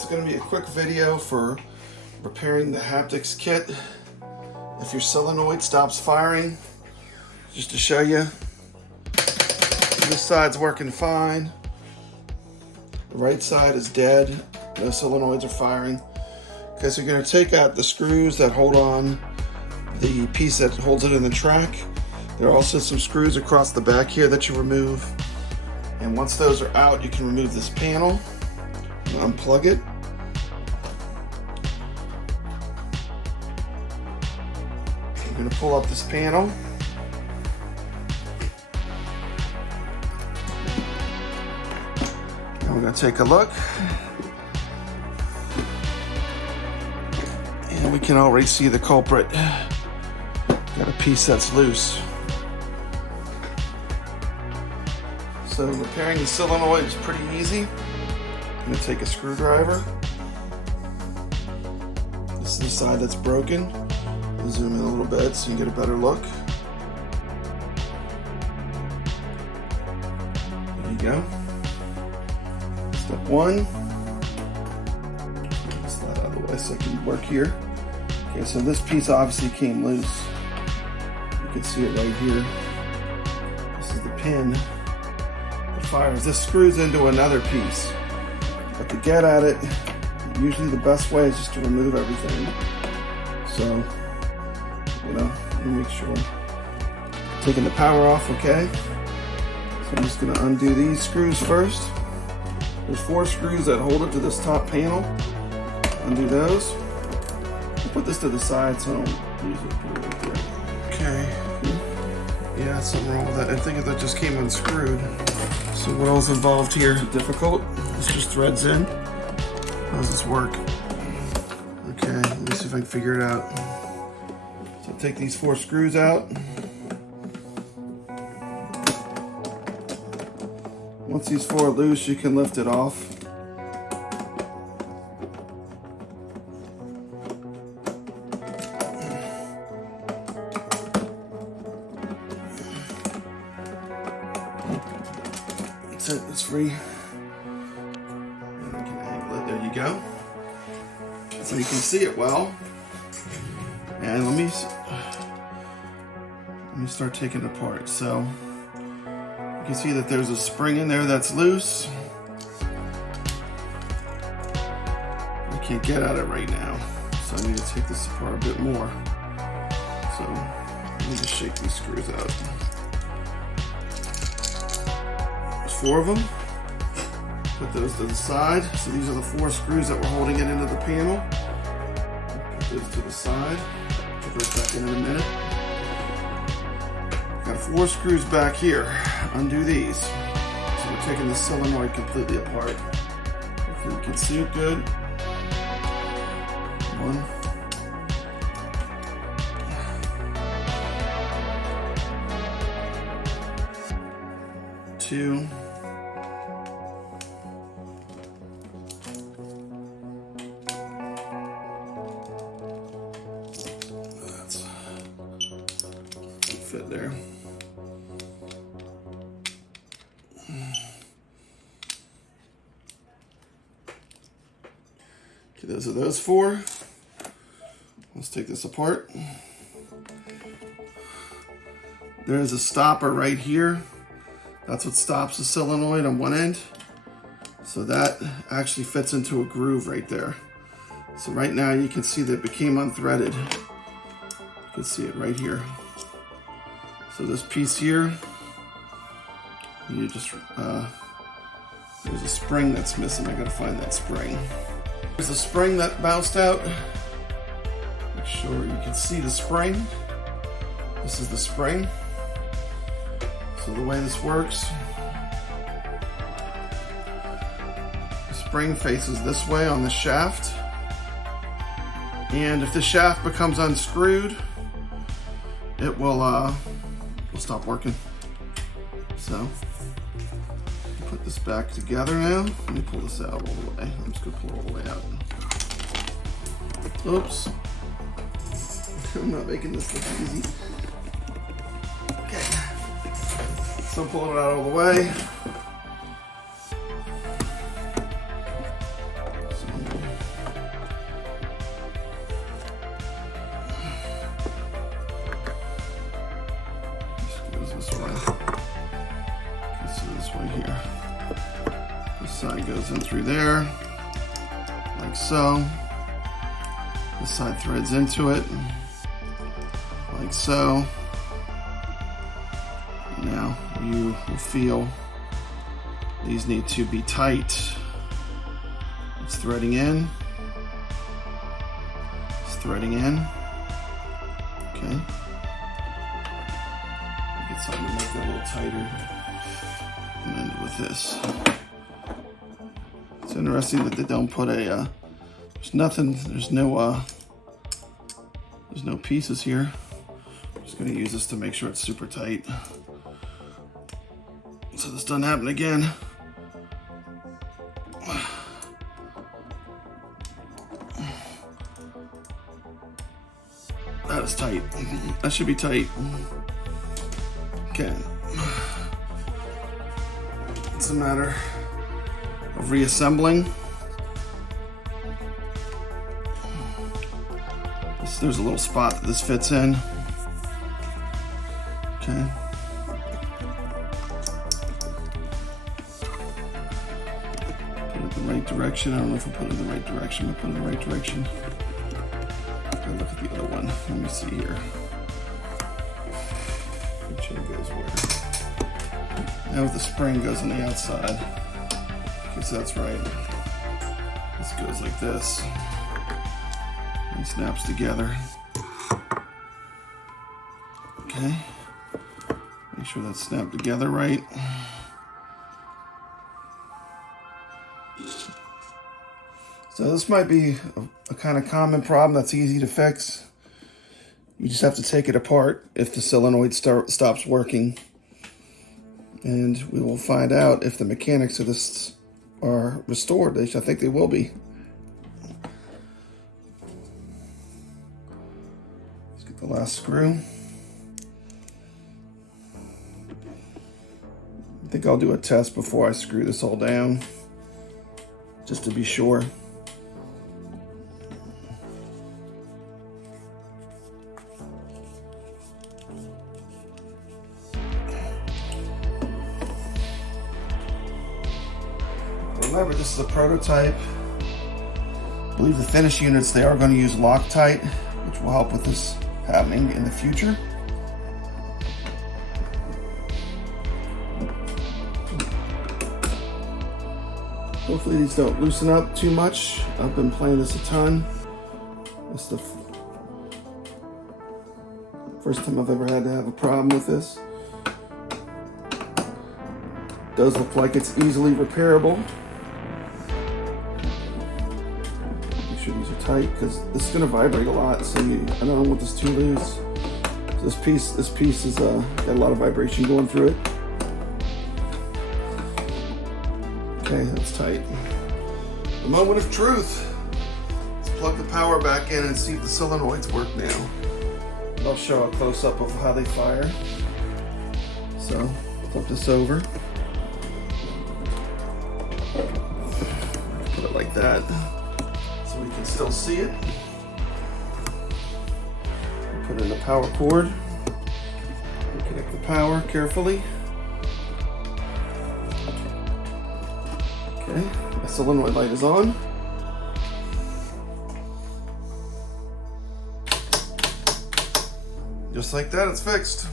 this is going to be a quick video for repairing the Haptics kit. If your solenoid stops firing, just to show you, this side's working fine. The right side is dead. No solenoids are firing. Okay, so you're going to take out the screws that hold on the piece that holds it in the track. There are also some screws across the back here that you remove. And once those are out, you can remove this panel and unplug it. I'm going to pull up this panel. And we're going to take a look. And we can already see the culprit. Got a piece that's loose. So repairing the solenoid is pretty easy. I'm going to take a screwdriver. This is the side that's broken. I'll zoom in a little bit so you can get a better look. There you go. Step one. Slide out of the way so I can work here. Okay, so this piece obviously came loose. You can see it right here. This is the pin. Fires. This screws into another piece, but to get at it, usually the best way is just to remove everything. So, let me make sure. Taking the power off, okay? So I'm just going to undo these screws first. There's 4 screws that hold it to this top panel. Undo those. I'll put this to the side so I don't lose it. Okay. Yeah, something wrong with that. I think that just came unscrewed. So what else involved here? Is it difficult? This just threads in. How does this work? Okay, let me see if I can figure it out. So take these 4 screws out. Once these 4 are loose, you can lift it off. It's free. And I can angle it. There you go. So you can see it well. And let me start taking it apart. So you can see that there's a spring in there that's loose. I can't get at it right now, so I need to take this apart a bit more. So let me just shake these screws out. 4 of them. Put those to the side. So these are the 4 screws that were holding it into the panel. Put those to the side. Put those back in a minute. Got 4 screws back here. Undo these. So we're taking the solenoid completely apart. Hopefully you can see it good. 1. 2. 3. Fit there. Okay, those are those 4. Let's take this apart. There's a stopper right here. That's what stops the solenoid on one end. So that actually fits into a groove right there. So right now you can see that it became unthreaded. You can see it right here. So this piece here, you just, there's a spring that's missing. I gotta find that spring. There's a spring that bounced out. Make sure you can see the spring. This is the spring. So the way this works, the spring faces this way on the shaft. And if the shaft becomes unscrewed, it will stop working. So put this back together now. Let me pull this out all the way. I'm just gonna pull it all the way out. Oops. I'm not making this look easy. Okay. So pulling it out all the way. So I'm gonna this way. Okay, so this way here. This side goes in through there, like so. This side threads into it, like so. Now you will feel these need to be tight. It's threading in. It's threading in. Okay. Get something to make that a little tighter. And then with this. It's interesting that they don't put a, there's nothing, there's no pieces here. I'm just gonna use this to make sure it's super tight. So this doesn't happen again. That is tight. That should be tight. Okay. It's a matter of reassembling. There's a little spot that this fits in. Okay. Put it in the right direction. I don't know if I put it in the right direction. I put it in the right direction. I'll look at the other one. Let me see here. Which one goes where? Now the spring goes on the outside. Because that's right. This goes like this. And snaps together. Okay. Make sure that's snapped together right. So this might be a kind of common problem that's easy to fix. You just have to take it apart if the solenoid stops working. And we will find out if the mechanics of this are restored. I think they will be. Let's get the last screw. I think I'll do a test before I screw this all down, just to be sure. Remember, this is a prototype. I believe the finished units, they are going to use Loctite, which will help with this happening in the future. Hopefully these don't loosen up too much. I've been playing this a ton. It's the first time I've ever had to have a problem with this. It does look like it's easily repairable. Make sure these are tight because this is going to vibrate a lot, so I don't want this too loose. So this piece has got a lot of vibration going through it. Okay, that's tight. The moment of truth. Let's plug the power back in and see if the solenoids work now. I'll show a close-up of how they fire. So, flip this over. Put it like that so we can still see it. Put in the power cord. Connect the power carefully. Okay, my solenoid light is on. Just like that, it's fixed.